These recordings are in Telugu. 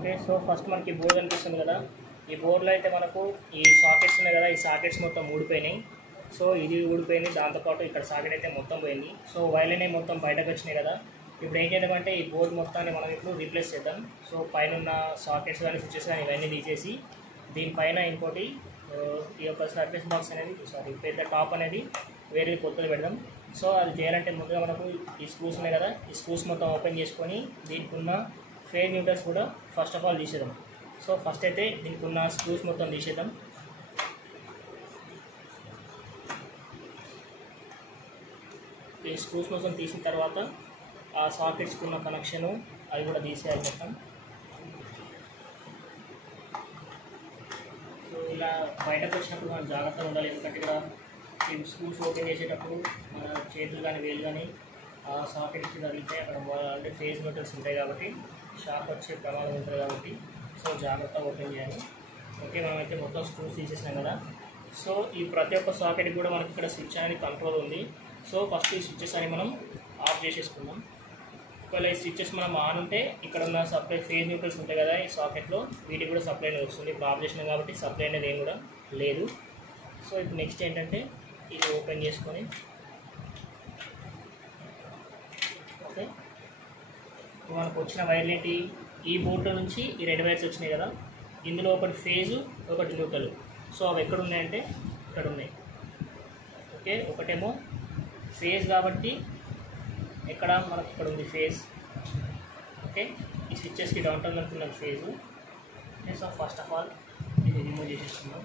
ఓకే, సో ఫస్ట్ మనకి బోర్డు కనిపిస్తుంది కదా, ఈ బోర్డులో అయితే మనకు ఈ సాకెట్స్ ఉన్నాయి కదా, ఈ సాకెట్స్ మొత్తం ఊడిపోయినాయి. సో ఇది ఊడిపోయింది, దాంతోపాటు ఇక్కడ సాకెట్ అయితే మొత్తం పోయింది. సో వైర్లనే మొత్తం బయటకు వచ్చినాయి కదా. ఇప్పుడు ఏం చేద్దామంటే ఈ బోర్డు మొత్తాన్ని మనం ఇప్పుడు రీప్లేస్ చేద్దాం. సో పైన ఉన్న సాకెట్స్ కానీ స్విచెస్ కానీ ఇవన్నీ తీసేసి దీనిపైన ఇంకోటి ఈ యొక్క సర్ఫేస్ బాక్స్ అనేది పెద్ద టాప్ అనేది వేరే కొత్తది పెడదాం. సో అది చేయాలంటే ముందుగా మనకు ఈ స్క్రూస్ ఉన్నాయి కదా, ఈ స్క్రూస్ మొత్తం ఓపెన్ చేసుకొని దీనికి ఉన్న ఫేజ్ న్యూట్రల్స్ కూడా ఫస్ట్ ఆఫ్ ఆల్ తీసేద్దాం. సో ఫస్ట్ అయితే దీనికి ఉన్న స్క్రూస్ మొత్తం తీసేద్దాం. ఈ స్క్రూస్ మొత్తం తీసిన తర్వాత ఆ సాకెట్స్కి ఉన్న కనెక్షను అది కూడా తీసేయాలి మొత్తం. సో ఇలా బయటకు వచ్చినప్పుడు మనం జాగ్రత్తగా ఉండాలి, ఎందుకంటే ఇక్కడ ఈ స్క్రూస్ ఓపెన్ చేసేటప్పుడు మన చేతులు కానీ వేలు కానీ ఆ సాకెట్కి తగిలితే అక్కడ అంటే ఫేజ్ న్యూట్రల్స్ ఉంటాయి కాబట్టి షాక్ వచ్చే ప్రమాదం ఉంటుంది కాబట్టి సో జాగ్రత్తగా ఓపెన్ చేయాలి. ఓకే, మనమైతే మొత్తం స్క్రూస్ తీసేసినాం కదా. సో ఈ ప్రతి ఒక్క సాకెట్కి కూడా మనకి ఇక్కడ స్విచ్ అనేది కంట్రోల్ ఉంది. సో ఫస్ట్ ఈ స్విచ్చెస్ అని మనం ఆఫ్ చేసేసుకుందాం. ఒకవేళ ఈ స్విచ్చెస్ మనం ఆన్ ఉంటే ఇక్కడ ఉన్న సప్లై ఫేజ్ న్యూట్రల్స్ ఉంటాయి కదా ఈ సాకెట్లో, వీటికి కూడా సప్లై అనేది వస్తుంది. ఇప్పుడు ఆఫ్ చేసినాం కాబట్టి సప్లై అనేది ఏం కూడా లేదు. సో ఇప్పుడు నెక్స్ట్ ఏంటంటే ఇది ఓపెన్ చేసుకొని ఓకే, మనకు వచ్చిన వైర్లు ఏంటి, ఈ బోర్డు నుంచి ఈ రెడ్ వైర్స్ వచ్చినాయి కదా, ఇందులో ఒకటి ఫేజు ఒకటి న్యూట్రల్. సో అవి ఎక్కడ ఉన్నాయంటే ఇక్కడ ఉన్నాయి. ఓకే, ఒకటేమో ఫేజ్ కాబట్టి ఎక్కడ మనకు ఇక్కడ ఉంది ఫేజ్. ఓకే, ఈ స్విచ్చెస్కి డౌన్ టర్న్ అనుకున్న phase. Okay, so first of all ఇది రిమూవ్ చేసేస్తున్నాం.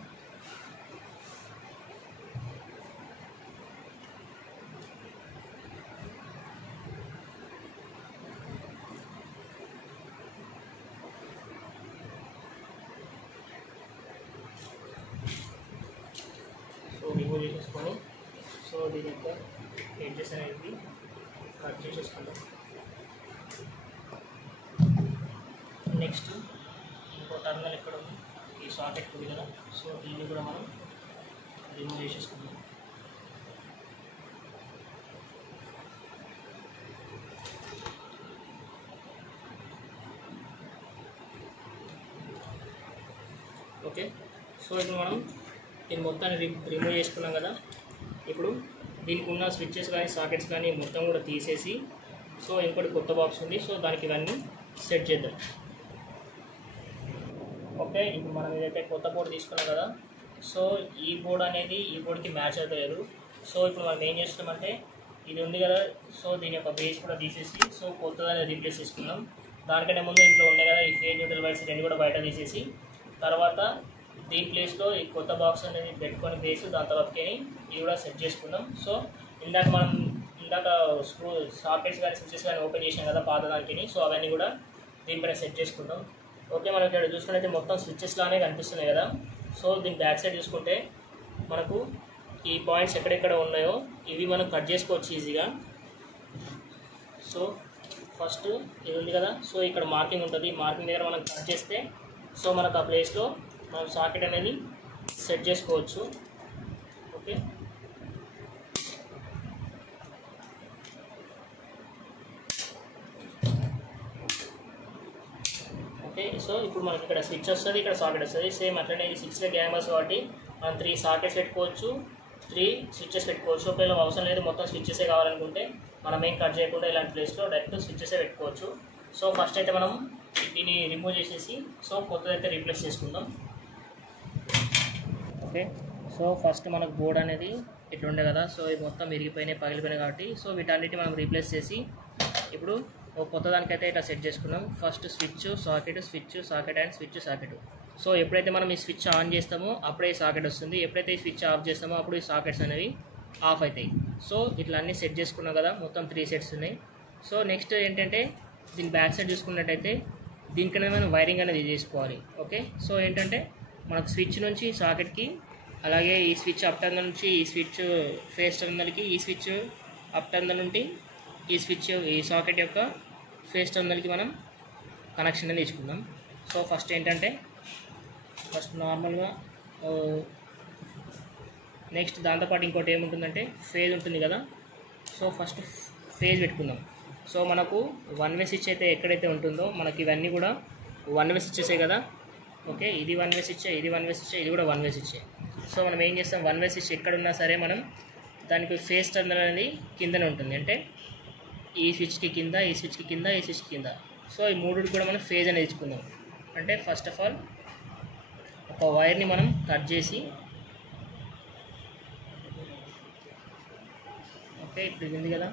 సో రిమూవ్ చేసేసుకొని సో దీని యొక్క ఎడ్జెస్ అనేది కట్ చేసేసుకుందాం. నెక్స్ట్ ఇంకో టర్మినల్ ఎక్కడ ఉంది, ఈ సాకెట్ ఉంది కదా, సో దీన్ని కూడా మనం రిమూవ్ చేసేసుకుందాం. ఓకే, సో ఇప్పుడు మనం దీన్ని మొత్తాన్ని రిమూవ్ చేసుకున్నాం కదా. ఇప్పుడు దీనికి ఉన్న స్విచ్చెస్ కానీ సాకెట్స్ కానీ మొత్తం కూడా తీసేసి సో ఇంకోటి కొత్త బాక్స్ ఉంది, సో దానికి ఇవన్నీ సెట్ చేద్దాం. ఓకే, ఇప్పుడు మనం ఏదైతే కొత్త బోర్డు తీసుకున్నాం కదా, సో ఈ బోర్డు అనేది ఈ బోర్డుకి మ్యాచ్ అవుతలేదు. సో ఇప్పుడు మనం ఏం చేస్తున్నామంటే ఇది ఉంది కదా, సో దీని యొక్క బేస్ కూడా తీసేసి సో కొత్తదాన్ని రీప్లేస్ చేసుకున్నాం. దానికంటే ముందు ఇంట్లో ఉన్నాయి కదా ఈ ఫేజ్ న్యూట్రల్ వైర్స్ రెండు కూడా బయట తీసేసి తర్వాత దీని ప్లేస్లో ఈ కొత్త బాక్స్ అనేది పెట్టుకొని బేస్ దాని తర్వాతకి ఇవి కూడా సెట్ చేసుకుందాం. సో ఇందాక స్క్రూ సాకెట్స్ కానీ స్విచెస్ కానీ ఓపెన్ చేసినాం కదా పాత దానికి, సో అవన్నీ కూడా దీనిపైన సెట్ చేసుకుందాం. ఓకే, మనకి ఇక్కడ చూసుకుంటే మొత్తం స్విచెస్ లానే కనిపిస్తున్నాయి కదా. సో దీని బ్యాక్ సైడ్ చూసుకుంటే మనకు ఈ పాయింట్స్ ఎక్కడెక్కడ ఉన్నాయో ఇవి మనం కట్ చేసుకోవచ్చు ఈజీగా. సో ఫస్ట్ ఇది ఉంది కదా, సో ఇక్కడ మార్కింగ్ ఉంటుంది, మార్కింగ్ దగ్గర మనం కట్ చేస్తే సో మనకు ఆ ప్లేస్లో మనం సాకెట్ అనేది సెట్ చేసుకోవచ్చు. ఓకే, ఓకే, సో ఇప్పుడు మనకి ఇక్కడ స్విచ్ వస్తుంది, ఇక్కడ సాకెట్ వస్తుంది. సేమ్ అట్లనే ఇది 6 గ్యామర్స్ కాబట్టి మనం 3 సాకెట్స్ పెట్టుకోవచ్చు, 3 స్విచ్చెస్ పెట్టుకోవచ్చు. ఒకవేళ అవసరం లేదు మొత్తం స్విచ్చెసే కావాలనుకుంటే మనం ఏం కట్ చేయకుండా ఇలాంటి ప్లేస్లో డైరెక్ట్ స్విచ్చెసే పెట్టుకోవచ్చు. సో ఫస్ట్ అయితే మనం దీన్ని రిమూవ్ చేసేసి సో కొత్తదైతే రీప్లేస్ చేసుకుందాం. ఓకే, సో ఫస్ట్ మనకు బోర్డ్ అనేది ఇట్లా ఉండే కదా, సో ఇవి మొత్తం విరిగిపోయినాయి పగిలిపోయినాయి కాబట్టి సో వీటన్నిటి మనం రీప్లేస్ చేసి ఇప్పుడు ఒక కొత్త దానికైతే ఇట్లా సెట్ చేసుకున్నాం. First switch socket and switch socket. So ఎప్పుడైతే మనం ఈ స్విచ్ ఆన్ చేస్తామో అప్పుడే ఈ సాకెట్ వస్తుంది, ఎప్పుడైతే ఈ స్విచ్ ఆఫ్ చేస్తామో అప్పుడు ఈ సాకెట్స్ అనేవి ఆఫ్ అవుతాయి. సో ఇట్లా అన్నీ సెట్ చేసుకున్నాం కదా, మొత్తం 3 సెట్స్ ఉన్నాయి. సో నెక్స్ట్ ఏంటంటే దీని బ్యాక్ సైడ్ చూసుకున్నట్టయితే దీనికన్నా మనం వైరింగ్ అనేది చేసుకోవాలి. ఓకే, సో ఏంటంటే మనకు స్విచ్ నుంచి సాకెట్కి, అలాగే ఈ స్విచ్ అప్ టర్మినల్ నుంచి ఈ స్విచ్ ఫేస్ టర్మినల్కి, ఈ స్విచ్ అప్ టర్మినల్ నుండి ఈ స్విచ్ ఈ సాకెట్ యొక్క ఫేస్ టర్మినల్కి మనం కనెక్షన్ అనేది తీసుకుందాం. సో ఫస్ట్ ఏంటంటే ఫస్ట్ నార్మల్గా నెక్స్ట్ దాంతోపాటు ఇంకోటి ఏముంటుందంటే ఫేజ్ ఉంటుంది కదా. సో ఫస్ట్ ఫేజ్ పెట్టుకుందాం. సో మనకు 1 వే స్విచ్ అయితే ఎక్కడైతే ఉంటుందో మనకి ఇవన్నీ కూడా 1 వే స్విచ్చెసే కదా. ఓకే, ఇది 1 వే స్విచ్, ఇది 1 వే స్విచ్, ఇది కూడా 1 వే స్విచ్. సో మనం ఏం చేస్తాం, 1 వే స్విచ్ ఎక్కడున్నా సరే మనం దానికి ఫేస్ టర్మినల్ అనేది కిందనే ఉంటుంది. అంటే ఈ స్విచ్కి కింద, ఈ స్విచ్కి కింద, ఈ స్విచ్కి కింద. సో ఈ మూడుకి కూడా మనం ఫేజ్ అనేది ఇచ్చుకుందాం. అంటే ఫస్ట్ ఆఫ్ ఆల్ ఒక వైర్ని మనం కట్ చేసి, ఓకే ఇప్పుడు ఇది ఉంది కదా,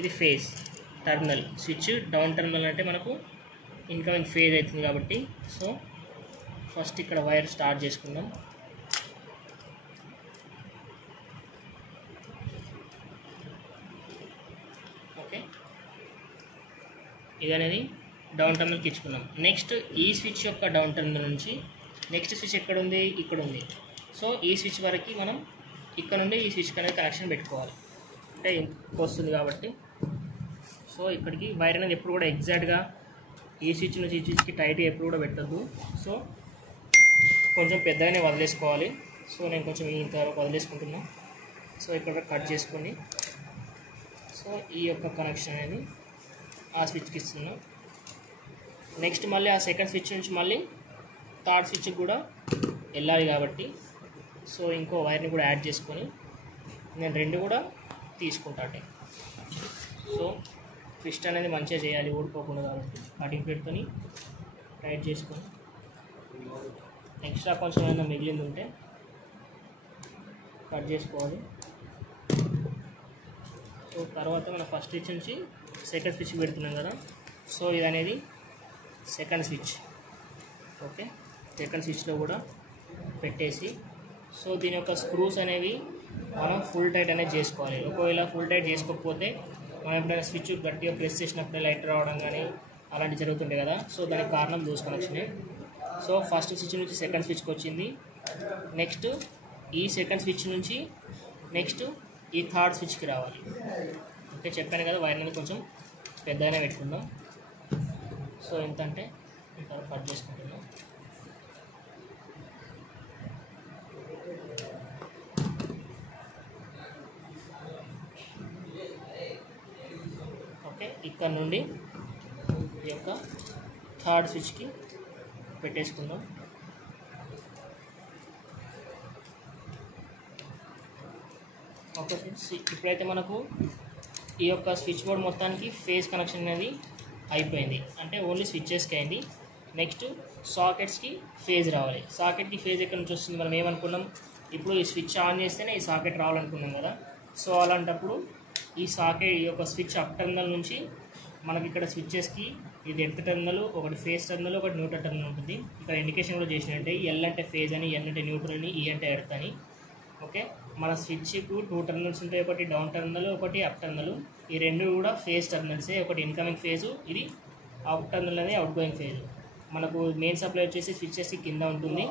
ఇది phase terminal. Switch down terminal అంటే మనకు ఇన్కమింగ్ ఫేజ్ అవుతుంది కాబట్టి. సో ఫస్ట్ ఇక్కడ వైర్ స్టార్ట్ చేసుకుందాం. ఓకే, ఇది అనేది డౌన్ టర్మినల్కి ఇచ్చుకున్నాం. నెక్స్ట్ ఈ స్విచ్ యొక్క డౌన్ టర్మినల్ నుంచి నెక్స్ట్ స్విచ్ ఎక్కడ ఉంది, ఇక్కడ ఉంది. సో ఈ స్విచ్ వరకు మనం ఇక్కడ నుండి ఈ స్విచ్ అనేది కనెక్షన్ పెట్టుకోవాలి. అంటే ఇంటికి వస్తుంది కాబట్టి. సో ఇక్కడికి వైర్ అనేది ఎప్పుడు కూడా ఎగ్జాక్ట్గా ఈ స్విచ్ నుంచి ఈ స్విచ్కి టైట్గా ఎప్పుడు కూడా పెట్టద్దు. సో కొంచెం పెద్దగానే వదిలేసుకోవాలి. సో నేను కొంచెం ఇంతవరకు వదిలేసుకుంటున్నా. సో ఇక్కడ కట్ చేసుకొని, సో ఈ యొక్క కనెక్షన్ అనేది ఆ స్విచ్కి ఇస్తున్నాం. నెక్స్ట్ మళ్ళీ ఆ సెకండ్ స్విచ్ నుంచి మళ్ళీ థర్డ్ స్విచ్కి కూడా వెళ్ళాలి కాబట్టి సో ఇంకో వైర్ని కూడా యాడ్ చేసుకొని నేను రెండు కూడా తీసుకుంటాను. సో ట్విస్ట్ అనేది మంచిగా చేయాలి, ఊడిపోకుండా కాబట్టి కటింగ్ ప్లేట్తో టైట్ చేసుకొని, ఎక్స్ట్రా కొంచెం ఏమైనా మిగిలింది ఉంటే కట్ చేసుకోవాలి. సో తర్వాత మన ఫస్ట్ స్విచ్ నుంచి సెకండ్ స్విచ్ పెడుతున్నాం కదా. సో ఇది అనేది సెకండ్ స్విచ్. ఓకే, సెకండ్ స్విచ్లో కూడా పెట్టేసి, సో దీని యొక్క స్క్రూస్ అనేవి మనం ఫుల్ టైట్ అనేది చేసుకోవాలి. ఒకవేళ ఫుల్ టైట్ చేసుకోకపోతే మనం ఎప్పుడైనా స్విచ్ గట్టిగా ప్రెస్ చేసినప్పుడు లైట్ రావడం కానీ అలాంటివి జరుగుతుంటాయి కదా. సో దానికి కారణం లూజ్ కనెక్షనే. సో ఫస్ట్ స్విచ్ నుంచి సెకండ్ స్విచ్కి వచ్చింది. నెక్స్ట్ ఈ సెకండ్ స్విచ్ నుంచి నెక్స్ట్ ఈ థర్డ్ స్విచ్కి రావాలి. ఓకే, చెప్పాను కదా వైర్ అనేది కొంచెం పెద్దగానే పెట్టుకుందాం. సో ఎంత అంటే ఇంత కట్ చేసుకుంటున్నాం. ఓకే, ఇక్కడ నుండి ఈ యొక్క థర్డ్ స్విచ్కి పెట్టేసుకుందాం. ఓకే ఫ్రెండ్స్, ఇప్పుడైతే మనకు ఈ యొక్క స్విచ్ బోర్డ్ మొత్తానికి ఫేజ్ కనెక్షన్ అనేది అయిపోయింది. అంటే ఓన్లీ స్విచ్చెస్కి అయింది. నెక్స్ట్ సాకెట్స్కి ఫేజ్ రావాలి. సాకెట్కి ఫేజ్ ఎక్కడి నుంచి వస్తుంది, మనం ఏమనుకున్నాం, ఇప్పుడు ఈ స్విచ్ ఆన్ చేస్తేనే ఈ సాకెట్ రావాలనుకున్నాం కదా. సో అలాంటప్పుడు ఈ సాకెట్, ఈ యొక్క స్విచ్ అప్ టర్మినల్ నుంచి మనకి ఇక్కడ స్విచ్చెస్కి ఇది ఎర్త్ టర్మినల్, ఒకటి ఫేజ్ టర్మినల్, ఒకటి న్యూట్రల్ టర్మినల్ ఉంటుంది. ఇక్కడ ఇండికేషన్ కూడా చేసినట్టే ఎల్ అంటే ఫేజ్ అని, ఎన్ అంటే న్యూట్రల్ అని, ఈ అంటే ఎర్త్ అని. ఓకే, మన స్విచ్కి 2 టర్మినల్స్ ఉంటాయి, ఒకటి డౌన్ టర్మినల్, ఒకటి అప్ టర్మినల్. ఈ రెండు కూడా ఫేజ్ టర్మినల్సే. ఒకటి ఇన్కమింగ్ ఫేజు, ఇది అవుట్ టర్మినల్ అనేది అవుట్ గోయింగ్ ఫేజ్. మనకు మెయిన్ సప్లై వచ్చేసి స్విచ్చెస్కి కింద ఉంటుంది,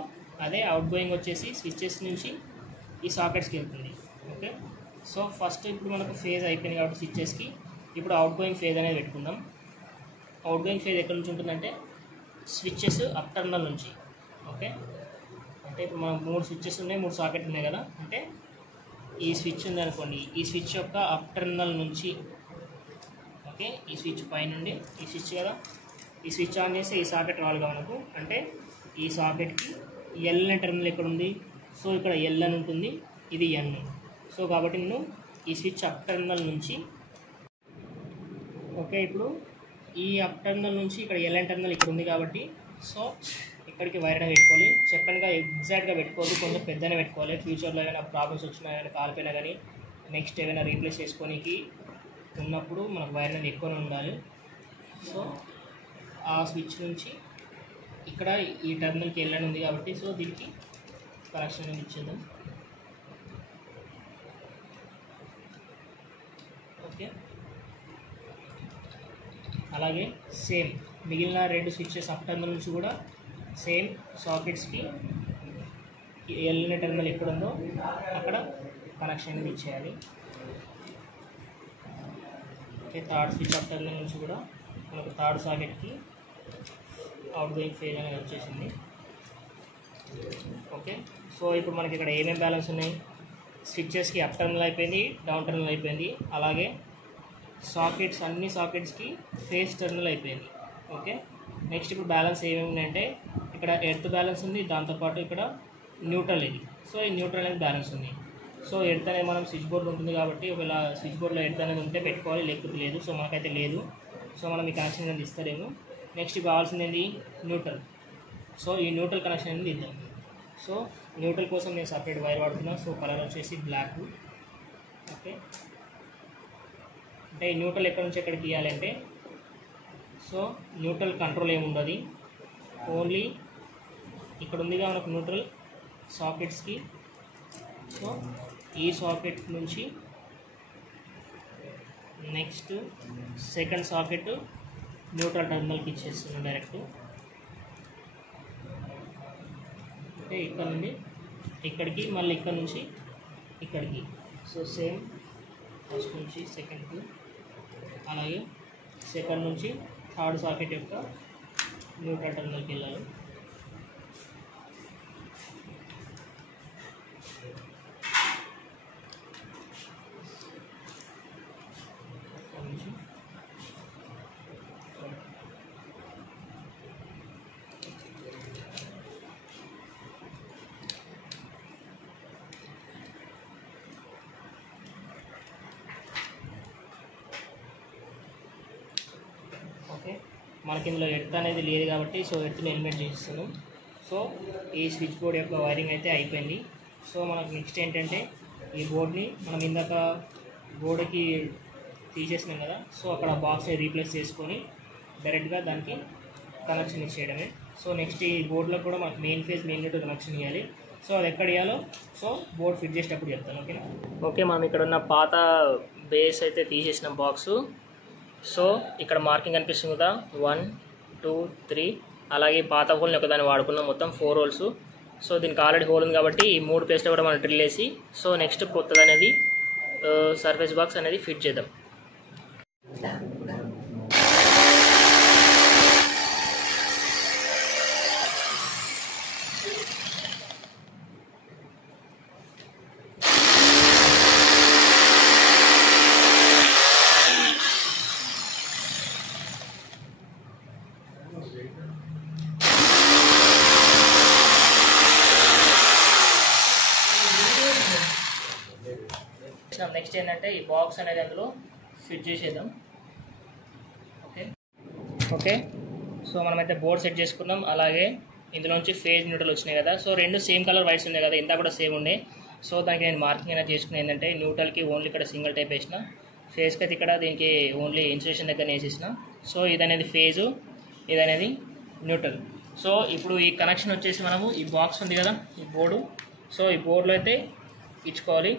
అదే అవుట్ గోయింగ్ వచ్చేసి స్విచ్చెస్ నుంచి ఈ సాకెట్స్కి వెళ్తుంది. ఓకే, సో ఫస్ట్ ఇప్పుడు మనకు ఫేజ్ అయిపోయింది కాబట్టి స్విచ్చెస్కి, ఇప్పుడు అవుట్ గోయింగ్ ఫేజ్ అనేది పెట్టుకుందాం. అవుట్ గోయింగ్ ఫేజ్ ఎక్కడి నుంచి ఉంటుందంటే స్విచ్చెస్ అప్ టర్మినల్ నుంచి. ఓకే, అంటే ఇప్పుడు మనం 3 స్విచ్చెస్ ఉన్నాయి, 3 సాకెట్ ఉన్నాయి కదా. అంటే ఈ స్విచ్ ఉంది అనుకోండి, ఈ స్విచ్ యొక్క అప్ టర్మినల్ నుంచి, ఓకే ఈ స్విచ్ పై నుండి ఈ స్విచ్ కదా, ఈ స్విచ్ ఆన్ చేస్తే ఈ సాకెట్ రావాలి మనకు. అంటే ఈ సాకెట్కి ఎల్ అనే టర్మినల్ ఎక్కడ ఉంది, సో ఇక్కడ ఎల్ అని ఉంటుంది, ఇది ఎన్. సో కాబట్టి నేను ఈ స్విచ్ అప్ టర్మినల్ నుంచి, ఓకే ఇప్పుడు ఈ అప్ టర్మినల్ నుంచి ఇక్కడ ఎల్ అనే టర్మినల్ ఇక్కడ ఉంది కాబట్టి సో ఇక్కడికి వైర్ అనేది పెట్టుకోవాలి. చెప్పానుగా ఎగ్జాక్ట్గా పెట్టుకోవాలి, కొంచెం పెద్దనే పెట్టుకోవాలి. ఫ్యూచర్లో ఏమైనా ప్రాబ్లమ్స్ వచ్చినా, ఏమైనా కాలిపోయినా కానీ నెక్స్ట్ ఏమైనా రీప్లేస్ చేసుకోనికి ఉన్నప్పుడు మనకు వైర్ అనేది ఎక్కువనే ఉండాలి. సో ఆ స్విచ్ నుంచి ఇక్కడ ఈ టర్మినల్కి వెళ్ళని ఉంది కాబట్టి సో దీనికి కనెక్షన్ అనేది ఇచ్చేద్దాం. ఓకే, అలాగే సేమ్ మిగిలిన 2 స్విచ్చెస్ అప్ టర్మినల్ నుంచి కూడా సేమ్ సాకెట్స్కి వెళ్ళిన టర్మినల్ ఎక్కడ ఉందో అక్కడ కనెక్షన్ అనేది ఇచ్చేయాలి. Okay, third switch up terminal నుంచి కూడా మనకు థర్డ్ సాకెట్కి అవుట్ గోయింగ్ ఫేజ్ అనేది వచ్చేసింది. ఓకే, సో ఇప్పుడు మనకి ఇక్కడ ఏమేమి బ్యాలెన్స్ ఉన్నాయి, స్విచ్చెస్కి అప్ టర్మినల్ అయిపోయింది, డౌన్ టర్మినల్ అయిపోయింది, అలాగే సాకెట్స్ అన్ని సాకెట్స్కి ఫేజ్ టర్మినల్ అయిపోయింది. ఓకే, నెక్స్ట్ ఇప్పుడు బ్యాలెన్స్ ఏమేమి ఉన్నాయంటే ఇక్కడ ఎర్త్ బ్యాలెన్స్ ఉంది, దాంతోపాటు ఇక్కడ న్యూట్రల్ ఇది. సో ఈ న్యూట్రల్ అనేది బ్యాలెన్స్ ఉంది. సో ఎర్త్ అనేది మనం స్విచ్ బోర్డు ఉంటుంది కాబట్టి ఒకవేళ స్విచ్ బోర్డులో ఎర్త్ అనేది ఉంటే పెట్టుకోవాలి, లేకపోతే లేదు. సో మనకైతే లేదు. సో మనం ఈ కనెక్షన్ అనేది ఇస్తారేమో. నెక్స్ట్ కావాల్సింది ఏంటి, న్యూట్రల్. సో ఈ న్యూట్రల్ కనెక్షన్ అనేది ఇద్దాం. సో న్యూట్రల్ కోసం నేను సపరేట్ వైర్ వాడుతున్నాను. సో కలర్ వచ్చేసి బ్లాక్. ఓకే, అంటే ఈ న్యూట్రల్ ఎక్కడి నుంచి ఎక్కడికి ఇవ్వాలంటే, సో న్యూట్రల్ కంట్రోల్ ఏముండదు, ఓన్లీ ఇక్కడ ఉందిగా మనకు న్యూట్రల్ సాకెట్స్కి. సో ఈ సాకెట్ నుంచి నెక్స్ట్ సెకండ్ సాకెట్ న్యూట్రల్ టర్మినల్కి ఇచ్చేస్తున్నాం డైరెక్ట్. అంటే ఇక్కడ నుండి ఇక్కడికి, మళ్ళీ ఇక్కడ నుంచి ఇక్కడికి. సో సేమ్ ఫస్ట్ నుంచి సెకండ్కి, అలాగే సెకండ్ నుంచి థర్డ్ సాకెట్ యొక్క న్యూట్రల్ టర్మినల్కి వెళ్ళాలి. ఓకే, మనకి ఇందులో ఎర్త్ అనేది లేదు కాబట్టి సో ఎర్త్ని ఎలిమినేట్ చేస్తున్నాం. సో ఈ స్విచ్ బోర్డ్ యొక్క వైరింగ్ అయితే అయిపోయింది. సో మనకు నెక్స్ట్ ఏంటంటే ఈ బోర్డ్ని మనం ఇందాక గోడకి తీసేసినాం కదా, సో అక్కడ బాక్స్ని రీప్లేస్ చేసుకొని డైరెక్ట్గా దానికి కనెక్షన్ ఇచ్చేయడమే. సో నెక్స్ట్ ఈ బోర్డులో కూడా మనకు main phase main neutral connection ఇవ్వాలి. సో అది ఎక్కడ ఇవ్వాలో సో బోర్డ్ ఫిట్ చేసేటప్పుడు చెప్తాను. ఓకేనా? ఓకే, మనం ఇక్కడ ఉన్న పాత బేస్ అయితే తీసేసినాం బాక్సు. సో ఇక్కడ మార్కింగ్ కనిపిస్తుంది కదా, 1 2 3, అలాగే పాత హోల్ని ఒకదాన్ని వాడుకున్నాం, మొత్తం 4 హోల్స్. సో దీనికి ఆల్రెడీ హోల్ ఉంది కాబట్టి ఈ 3 ప్లేస్లో కూడా మనం డ్రిల్ వేసి సో నెక్స్ట్ కొత్తది అనేది సర్ఫేస్ బాక్స్ అనేది ఫిట్ చేద్దాం. నెక్స్ట్ ఏంటంటే ఈ బాక్స్ అనేది అందులో ఫిట్ చేసేద్దాం. ఓకే, సో మనమైతే బోర్డ్ సెట్ చేసుకున్నాం. అలాగే ఇందులోంచి ఫేజ్ న్యూట్రల్ వచ్చినాయి కదా, సో రెండు సేమ్ కలర్ వైట్స్ ఉన్నాయి కదా, ఇంత కూడా సేమ్ ఉండే. సో దానికి నేను మార్కింగ్ అనేది చేసుకుని ఏంటంటే న్యూట్రల్కి ఓన్లీ ఇక్కడ సింగిల్ టైప్ వేసిన, ఫేజ్కి అయితే ఇక్కడ దీనికి ఓన్లీ ఇన్సులేషన్ దగ్గర వేసేసిన. సో ఇది అనేది ఫేజు, ఇది అనేది న్యూట్రల్. సో ఇప్పుడు ఈ కనెక్షన్ వచ్చేసి మనము ఈ బాక్స్ ఉంది కదా, ఈ బోర్డు, సో ఈ బోర్డులో అయితే ఇచ్చుకోవాలి.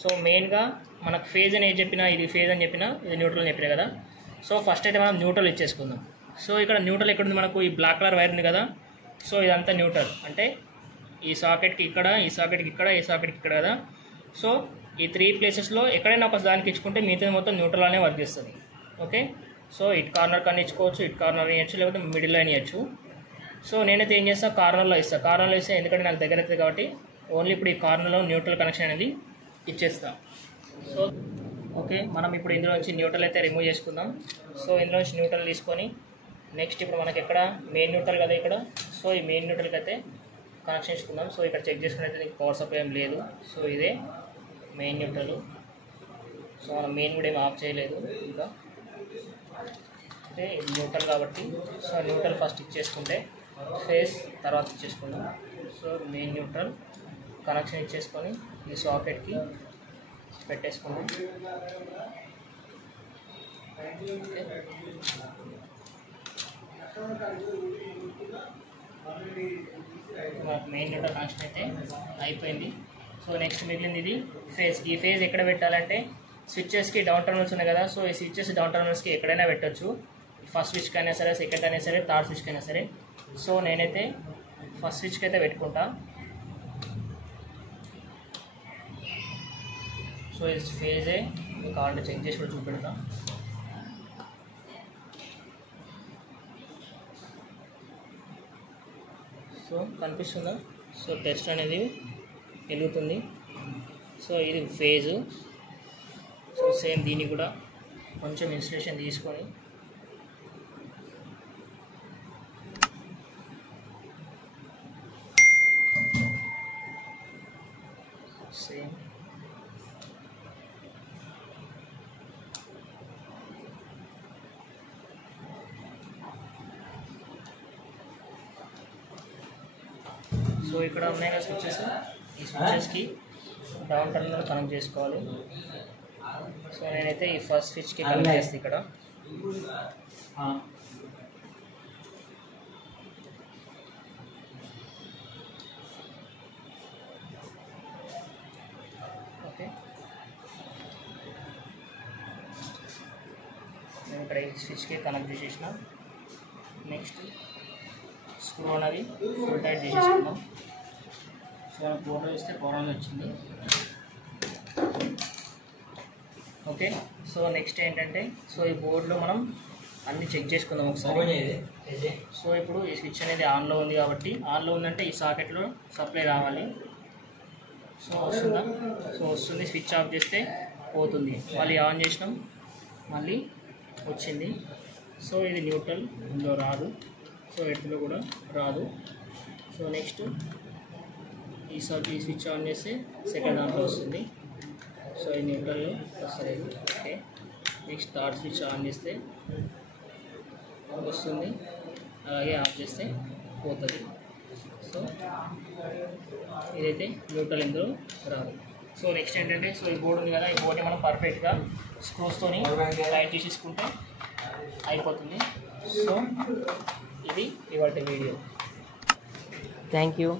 సో మెయిన్గా మనకు ఫేజ్ అని ఏం చెప్పినా, ఇది ఫేజ్ అని చెప్పినా, ఇది న్యూట్రల్ అని చెప్పినా కదా. సో ఫస్ట్ అయితే మనం న్యూట్రల్ ఇచ్చేసుకుందాం. సో ఇక్కడ న్యూట్రల్ ఎక్కడ ఉంది, మనకు ఈ బ్లాక్ కలర్ వైర్ ఉంది కదా, సో ఇదంతా న్యూట్రల్. అంటే ఈ సాకెట్కి ఇక్కడ, ఈ సాకెట్కి ఇక్కడ, ఈ సాకెట్కి ఇక్కడ కదా. సో ఈ 3 ప్లేసెస్లో ఎక్కడైనా ఒక దానికి ఇచ్చుకుంటే మిగతా మొత్తం న్యూట్రల్ అనే వర్క్ చేస్తుంది. ఓకే, సో ఇటు కార్నర్ కానీ ఇచ్చుకోవచ్చు, ఇటు కార్నర్ ఇవ్వచ్చు, లేకపోతే మిడిల్లో అని ఇవ్వచ్చు. సో నేనైతే ఏం చేస్తాను, కార్నర్లో ఇస్తాను. కార్నర్లో ఇస్తే ఎందుకంటే నాకు దగ్గర అవుతుంది కాబట్టి ఓన్లీ ఇప్పుడు ఈ కార్నర్లో న్యూట్రల్ కనెక్షన్ అనేది ఇచ్చేస్తాం. సో ఓకే, మనం ఇప్పుడు ఇందులో నుంచి న్యూట్రల్ అయితే రిమూవ్ చేసుకుందాం. సో ఇందులో నుంచి న్యూట్రల్ తీసుకొని నెక్స్ట్ ఇప్పుడు మనకి ఎక్కడ మెయిన్ న్యూట్రల్ కదా ఇక్కడ, సో ఈ మెయిన్ న్యూట్రల్కి అయితే కనెక్షన్ ఇచ్చుకుందాం. సో ఇక్కడ చెక్ చేసుకుని అయితే నీకు పవర్ సప్లై ఏం లేదు. సో ఇదే మెయిన్ న్యూట్రల్. సో మనం మెయిన్ కూడా ఏం ఆఫ్ చేయలేదు ఇంకా, అంటే ఇది న్యూట్రల్ కాబట్టి సో న్యూట్రల్ ఫస్ట్ ఇచ్చేసుకుంటే ఫేస్ తర్వాత ఇచ్చేసుకుందాం. సో మెయిన్ న్యూట్రల్ కనెక్షన్ ఇచ్చేసుకొని ఈ సాకెట్కి పెట్టేసుకున్నాం. మనకు మెయిన్ న్యూట్రల్ కనెక్షన్ అయితే అయిపోయింది. సో నెక్స్ట్ మిగిలింది ఇది ఫేజ్. ఈ ఫేజ్ ఎక్కడ పెట్టాలంటే స్విచ్చెస్కి డౌన్ టర్మినల్స్ ఉన్నాయి కదా, సో ఈ స్విచ్చెస్ డౌన్ టర్మినల్స్కి ఎక్కడైనా పెట్టచ్చు. ఫస్ట్ స్విచ్కి అయినా సరే, సెకండ్ అయినా సరే, థర్డ్ స్విచ్కి అయినా సరే. సో నేనైతే ఫస్ట్ స్విచ్కి అయితే పెట్టుకుంటా. సో ఇది ఫేజే, మీకు ఆల్రెడీ చెక్ చేసి కూడా చూపెడతా. సో కనిపిస్తుందా, సో టెస్ట్ అనేది వెలుగుతుంది. సో ఇది ఫేజు. సో సేమ్ దీన్ని కూడా కొంచెం ఇన్సులేషన్ తీసుకొని సేమ్. సో ఇక్కడ ఉన్నాయి కదా స్విచ్చెస్, ఈ స్విచ్చెస్కి డౌన్ టర్మినల్ కనెక్ట్ చేసుకోవాలి. సో నేనైతే ఈ ఫస్ట్ స్విచ్కి కనెక్ట్ చేస్తాను ఇక్కడ. ఓకే, నేను ఇక్కడ ఈ స్విచ్కి కనెక్ట్ చేసేసిన. నెక్స్ట్ స్క్రూ అనేది ఫుల్ టైట్ చేసేసుకున్నాం. సో మనం ఫోటో ఇస్తే పవర్ అనేది వచ్చింది. ఓకే, సో నెక్స్ట్ ఏంటంటే, సో ఈ బోర్డులో మనం అన్నీ చెక్ చేసుకుందాం ఒకసారి. సో ఇప్పుడు ఈ స్విచ్ అనేది ఆన్లో ఉంది కాబట్టి, ఆన్లో ఉందంటే ఈ సాకెట్లో సప్లై రావాలి. సో వస్తుందా? సో వస్తుంది. స్విచ్ ఆఫ్ చేస్తే పోతుంది. మళ్ళీ ఆన్ చేసినాం, మళ్ళీ వచ్చింది. సో ఇది న్యూట్రల్, ఇందులో రాదు. సో ఎట్లో కూడా రాదు. సో నెక్స్ట్ ఈ స్విచ్ ఆన్ చేస్తే సెకండ్ దాంట్లో వస్తుంది. సో ఈ న్యూట్రల్లో వస్తలేదు. Okay, next third switch on చేస్తే వస్తుంది, అలాగే ఆఫ్ చేస్తే పోతుంది. సో ఇదైతే న్యూట్రల్, ఇందులో రాదు. సో నెక్స్ట్ ఏంటంటే, సో ఈ బోర్డు ఉంది కదా, ఈ బోర్డుని మనం పర్ఫెక్ట్గా స్క్రూస్తోని టైట్ చేసేసుకుంటే అయిపోతుంది. సో ఇది ఇవాళ వీడియో. Thank you.